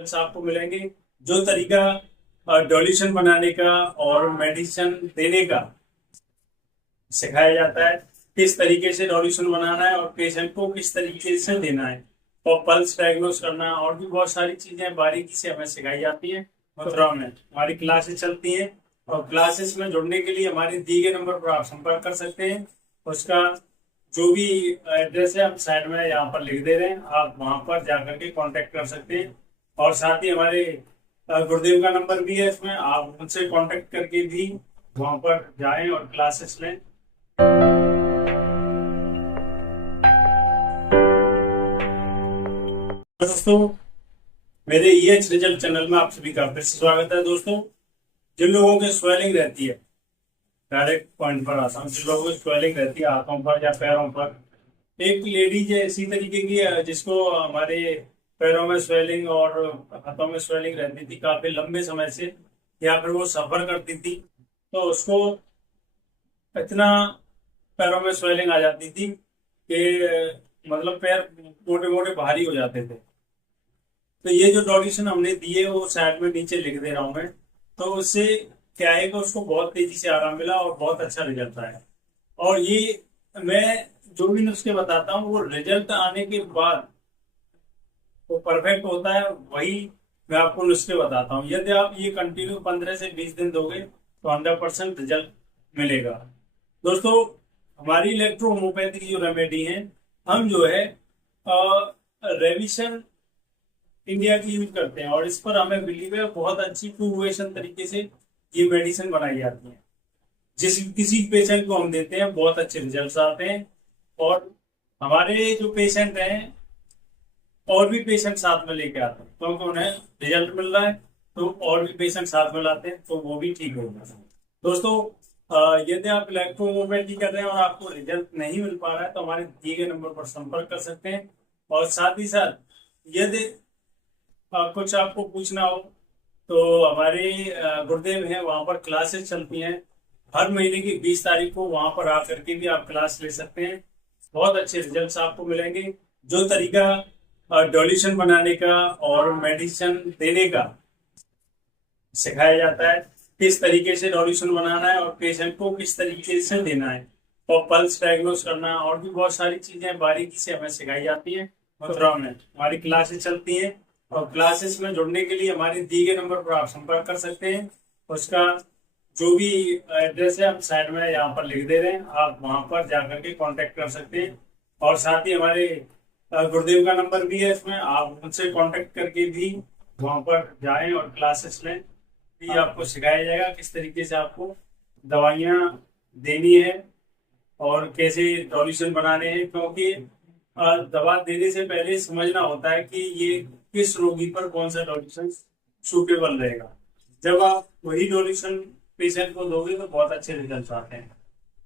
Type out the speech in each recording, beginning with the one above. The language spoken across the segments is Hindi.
रिजल्ट्स आपको मिलेंगे। जो तरीका डोल्यूशन बनाने का और मेडिसिन देने का सिखाया जाता है, किस तरीके से डोल्यूशन बनाना है और पेशेंट को किस तरीके से देना है, और पल्स डायग्नोस करना और भी बहुत सारी चीजें बारीकी से हमें सिखाई जाती है। मथुरा में हमारी क्लासेस चलती हैं, और क्लासेस में जुड़ने के लिए हमारे दिए गए नंबर पर आप संपर्क कर सकते हैं। उसका जो भी एड्रेस है हम साइड में यहाँ पर लिख दे रहे हैं, आप वहां पर जाकर के कांटेक्ट कर सकते हैं। और साथ ही हमारे गुरुदेव का नंबर भी है इसमें, आप उनसे कांटेक्ट करके भी वहां पर जाएं और क्लासेस लें। दोस्तों, मेरे ईएच रिजल्ट चैनल में आप सभी का फिर से स्वागत है। दोस्तों, जिन लोगों के स्वेलिंग रहती है, डायरेक्ट पॉइंट पर आता हूँ, जिन लोगों को स्वेलिंग रहती है हाथों पर या पैरों पर, एक लेडीज है इसी तरीके की है जिसको हमारे पैरों में स्वेलिंग और हाथों में स्वेलिंग रहती थी काफी लंबे समय से, या फिर वो सफर करती थी, तो उसको इतना पैरों में स्वेलिंग आ जाती थी कि मतलब पैर मोटे मोटे भारी हो जाते थे। तो ये जो डॉक्यूमेंट हमने दिए वो साइड में नीचे लिख दे रहा हूँ मैं। तो उससे क्या है कि उसको बहुत तेजी से आराम मिला और बहुत अच्छा रिजल्ट आया। और ये मैं जो भी नुस्खे बताता हूँ वो रिजल्ट आने के बाद वो परफेक्ट होता है, वही मैं आपको नुस्खे बताता हूँ। यदि आप ये कंटिन्यू 15 से 20 दिन दोगे तो 100% रिजल्ट मिलेगा। दोस्तों, हमारी इलेक्ट्रो होम्योपैथी की जो रेमेडी है, हम जो है रेविशन इंडिया की यूज करते हैं, और इस पर हमें बिलीव है बहुत अच्छी प्रूवेशन तरीके से ये मेडिसिन बनाई जाती है। जिस किसी पेशेंट को हम देते हैं बहुत अच्छे रिजल्ट्स आते हैं, और हमारे जो पेशेंट हैं और भी पेशेंट साथ में लेके आते हैं, क्योंकि उन्हें रिजल्ट मिल रहा है तो और भी पेशेंट साथ में लाते हैं तो वो भी ठीक हो जाते हैं। दोस्तों, यदि आप इलेक्ट्रोमोबिलिटी कर रहे हैं और आपको रिजल्ट नहीं मिल पा रहा है तो हमारे दिए गए नंबर पर संपर्क कर सकते हैं। और साथ ही साथ यदि कुछ आपको पूछना हो तो हमारे गुरुदेव हैं, वहां पर क्लासेस चलती हैं हर महीने की 20 तारीख को, वहां पर आकर के भी आप क्लास ले सकते हैं। बहुत अच्छे रिजल्ट्स आपको मिलेंगे। जो तरीका डोल्यूशन बनाने का और मेडिसिन देने का सिखाया जाता है, किस तरीके से डोल्यूशन बनाना है और पेशेंट को किस तरीके से देना है, और पल्स डायग्नोस करना और भी बहुत सारी चीजें बारीकी से हमें सिखाई जाती है। मथुरा में हमारी क्लासेस चलती हैं, और क्लासेस में जुड़ने के लिए हमारे दिए गए नंबर पर आप संपर्क कर सकते हैं। उसका जो भी एड्रेस है हम साइड में यहाँ पर लिख दे रहे हैं, आप वहां पर जाकर के कांटेक्ट कर सकते हैं। और साथ ही हमारे गुरुदेव का नंबर भी है इसमें, आप उनसे कांटेक्ट करके भी वहां पर जाएं और क्लासेस लें। भी आपको सिखाया जाएगा किस तरीके से आपको दवाइयाँ देनी है और कैसे सॉल्यूशन बनाने हैं, क्योंकि दवा देने से पहले समझना होता है कि ये किस रोगी पर कौन सा सॉल्यूशन सूटेबल रहेगा। जब आप वही सॉल्यूशन पेशेंट को दोगे तो बहुत अच्छे रिजल्ट आते हैं।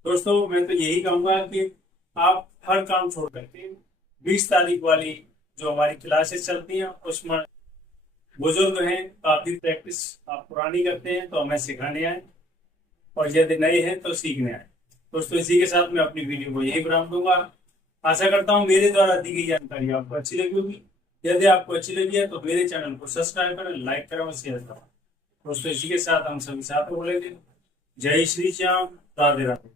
दोस्तों, मैं तो यही कहूंगा कि आप हर काम छोड़ करके 20 तारीख वाली जो हमारी क्लासेस चलती हैं उसमें बुजुर्ग हैं, काफी प्रैक्टिस आप पुरानी करते हैं तो हमें सिखाने आए, और यदि नए हैं तो सीखने आए। दोस्तों, इसी के साथ मैं अपनी वीडियो को यही विराम दूंगा। आशा करता हूँ मेरे द्वारा दी गई जानकारी आपको अच्छी लगी होगी। यदि आपको अच्छी लगी है तो मेरे चैनल को सब्सक्राइब करें, लाइक करें और शेयर करें। दोस्तों, इसी के साथ हम सभी साथ बोलेंगे। जय श्री श्याम, राधे राधे।